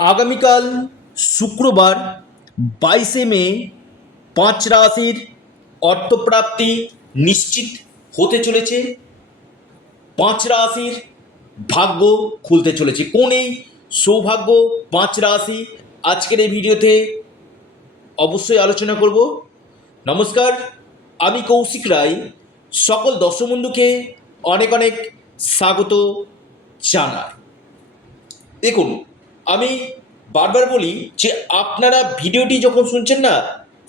আগামীকাল শুক্রবার 22শে মে 5 রাশির অর্থপ্রাপ্তি নিশ্চিত হতে চলেছে। 5 রাশির ভাগ্য খুলতে চলেছে। কোন এই সৌভাগ্য 5 রাশি আজকের এই ভিডিওতে অবশ্যই আলোচনা করব। নমস্কার, আমি কৌশিক রায়। সকল দর্শক বন্ধুকে অনেক অনেক স্বাগত জানাই। দেখুন, আমি বারবার বলি যে আপনারা ভিডিওটি যখন শুনছেন না,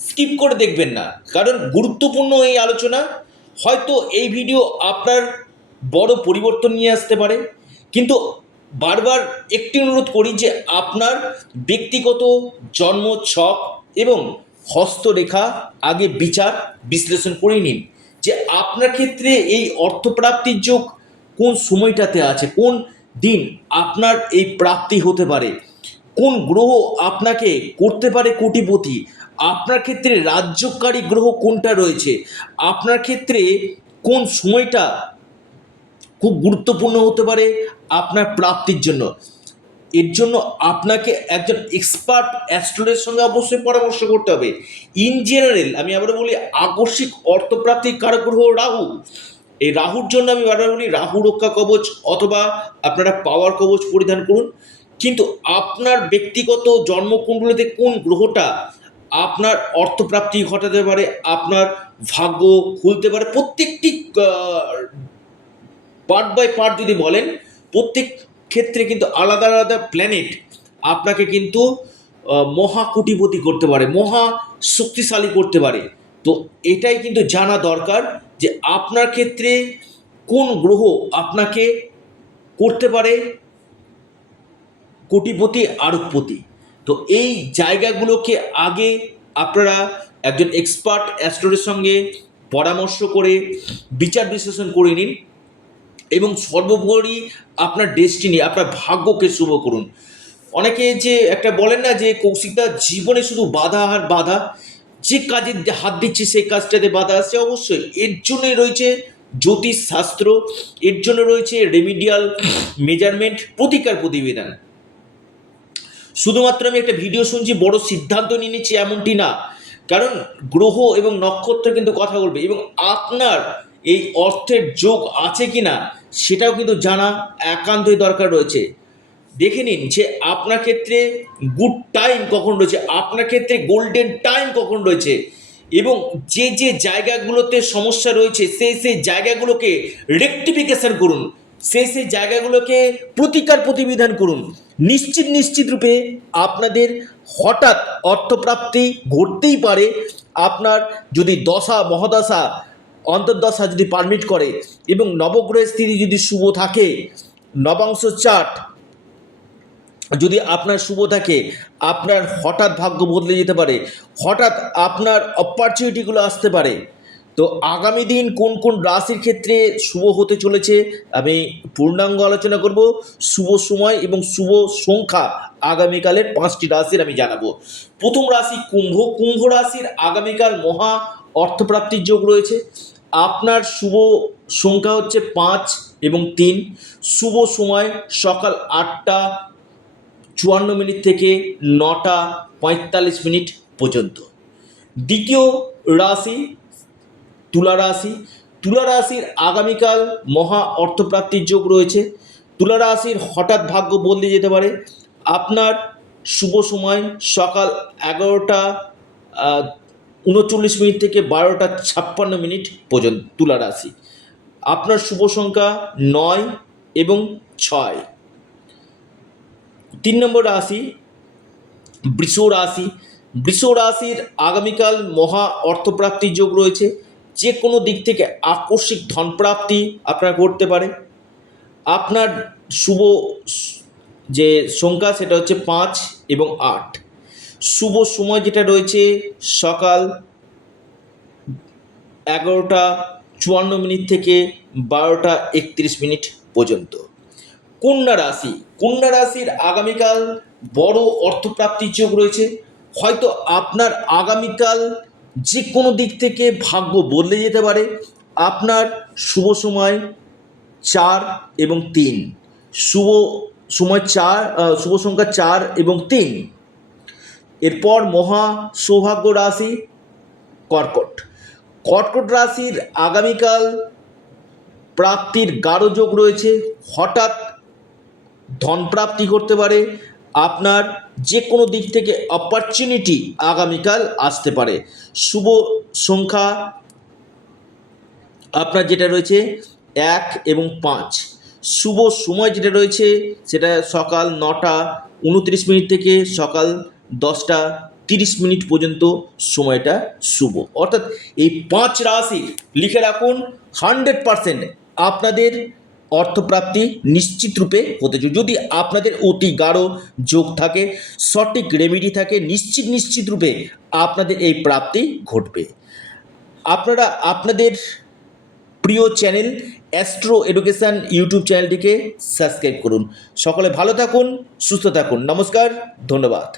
স্কিপ করে দেখবেন না, কারণ গুরুত্বপূর্ণ এই আলোচনা। হয়তো এই ভিডিও আপনার বড় পরিবর্তন নিয়ে আসতে পারে, কিন্তু বারবার একটি অনুরোধ করি যে আপনার ব্যক্তিগত জন্ম ছক এবং হস্তরেখা আগে বিচার বিশ্লেষণ করে নিন যে আপনার ক্ষেত্রে এই অর্থপ্রাপ্তির যোগ কোন সময়টাতে আছে, কোন দিন আপনার এই প্রাপ্তি হতে পারে, কোন গ্রহ আপনাকে করতে পারে কোটিপতি, আপনার ক্ষেত্রে রাজ্যকারী গ্রহ কোনটা রয়েছে, আপনার ক্ষেত্রে কোন সময়টা খুব গুরুত্বপূর্ণ হতে পারে আপনার প্রাপ্তির জন্য। এর জন্য আপনাকে একজন এক্সপার্ট অ্যাস্ট্রোলজারের সঙ্গে অবশ্যই পরামর্শ করতে হবে। ইন জেনারেল আমি আবার বলি, আকস্মিক অর্থপ্রাপ্তির কারক গ্রহ রাহু। এই রাহুর জন্য আমি বারবার বলি রাহু রক্ষা কবচ অথবা আপনারা পাওয়ার কবচ পরিধান করুন। কিন্তু আপনার ব্যক্তিগত জন্মকুণ্ডলিতে কোন গ্রহটা আপনার অর্থপ্রাপ্তি ঘটাতে পারে, আপনার ভাগ্য খুলতে পারে, প্রত্যেকটি পার্ট বাই পার্ট যদি বলেন, প্রত্যেক ক্ষেত্রে কিন্তু আলাদা আলাদা প্ল্যানেট আপনাকে কিন্তু মহাকুটিপতি করতে পারে, মহা শক্তিশালী করতে পারে। তো এটাই কিন্তু জানা দরকার যে আপনার ক্ষেত্রে কোন গ্রহ আপনাকে করতে পারে কোটিপতি আরবপতি। তো এই জায়গাগুলোকে আগে আপনারা একজন এক্সপার্ট অ্যাস্ট্রোলজারের সঙ্গে পরামর্শ করে বিচার বিশ্লেষণ করে নিন এবং সর্বোপরি আপনার ডেস্টিনি, আপনার ভাগ্যকে শুভ করুন। অনেকে যে একটা বলেন না যে কৌশিকদা জীবনে শুধু বাধা আর বাধা, যে কাজে হাত দিচ্ছে সেই কাজটাতে বাধা আসছে। অবশ্যই এর জন্যই রয়েছে জ্যোতিষ শাস্ত্র, এর জন্য রয়েছে রেমিডিয়াল মেজারমেন্ট, প্রতিকার প্রতিবিধান। শুধুমাত্র আমি একটা ভিডিও শুনছি, বড় সিদ্ধান্ত নিয়ে নিচ্ছি এমনটি না, কারণ গ্রহ এবং নক্ষত্র কিন্তু কথা বলবে এবং আপনার এই অর্থের যোগ আছে কি না সেটাও কিন্তু জানা একান্তই দরকার রয়েছে। দেখে নিন যে আপনার ক্ষেত্রে গুড টাইম কখন রয়েছে, আপনার ক্ষেত্রে গোল্ডেন টাইম কখন রয়েছে, এবং যে যে জায়গাগুলোতে সমস্যা রয়েছে সেই জায়গাগুলোকে রেকটিফিকেশন করুন, সেই জায়গাগুলোকে প্রতিকার প্রতিবিধান করুন। নিশ্চিত রূপে আপনাদের হঠাৎ অর্থপ্রাপ্তি ঘটতেই পারে। আপনার যদি দশা মহাদশা অন্তর্দশা যদি পারমিট করে এবং নবগ্রহের স্থিতি যদি শুভ থাকে, নবাংশ চার্ট যদি আপনার শুভ থাকে, আপনার হঠাৎ ভাগ্য বদলে যেতে পারে, হঠাৎ আপনার অপরচুনিটিগুলো আসতে পারে। তো আগামী দিন কোন কোন রাশির ক্ষেত্রে শুভ হতে চলেছে আমি পূর্ণাঙ্গ আলোচনা করব। শুভ সময় এবং শুভ সংখ্যা আগামীকালের 5টি রাশির আমি জানাবো। প্রথম রাশি কুম্ভ। কুম্ভ রাশির আগামীকাল মহা অর্থপ্রাপ্তির যোগ রয়েছে। আপনার শুভ সংখ্যা হচ্ছে 5 এবং 3। শুভ সময় সকাল 8টা 54 মিনিট থেকে 9টা 45 মিনিট পর্যন্ত। দ্বিতীয় রাশি তুলা রাশি। তুলা রাশির আগামীকাল মহা অর্থপ্রাপ্তির যোগ রয়েছে। তুলা রাশির হঠাৎ ভাগ্য বদলে যেতে পারে। আপনার শুভ সময় সকাল 11টা 39 মিনিট থেকে 12টা 56 মিনিট পর্যন্ত তুলা রাশি। আপনার শুভ সংখ্যা 9 এবং 6। 3 নম্বর রাশি বৃষ রাশি। বৃষ রাশির আগামীকাল মহা অর্থপ্রাপ্তির যোগ রয়েছে। যে কোনো দিক থেকে আকস্মিক ধনপ্রাপ্তি আপনার করতে পারে। আপনার শুভ যে সংখ্যা সেটা হচ্ছে 5 এবং 8। শুভ সময় যেটা রয়েছে সকাল 11টা 54 মিনিট থেকে 12টা 31 মিনিট পর্যন্ত। কন্যা রাশি। কন্যা রাশির আগামীকাল বড় অর্থপ্রাপ্তির যোগ রয়েছে। হয়তো আপনার আগামীকাল যে কোনো দিক থেকে ভাগ্য বদলে যেতে পারে। আপনার শুভ সময় 4 এবং 3। শুভ সময় শুভ সংখ্যা 4 এবং 3। এরপর মহা সৌভাগ্য রাশি কর্কট। কর্কট রাশির আগামীকাল প্রাপ্তির গাঢ় যোগ রয়েছে। হঠাৎ ধন প্রাপ্তি করতে পারে। আপনার যে কোনো দিক থেকে অপরচুনিটি আগামীকাল আসতে পারে। শুভ সংখ্যা আপনার যেটা রয়েছে 1 এবং 5। শুভ সময় যেটা রয়েছে সেটা সকাল 9টা 29 মিনিট থেকে সকাল 10টা 30 মিনিট পর্যন্ত সময়টা শুভ। অর্থাৎ এই 5 রাশি লিখে রাখুন, 100% আপনাদের অর্থপ্রাপ্তি নিশ্চিত রূপে হতে চলেছে। যদি আপনাদের অতি গাঢ় যোগ থাকে, সঠিক রেমেডি থাকে, নিশ্চিত রূপে আপনাদের এই প্রাপ্তি ঘটবে। আপনারা আপনাদের প্রিয় চ্যানেল অ্যাস্ট্রো এডুকেশন ইউটিউব চ্যানেলটিকে সাবস্ক্রাইব করুন। সকলে ভালো থাকুন, সুস্থ থাকুন। নমস্কার, ধন্যবাদ।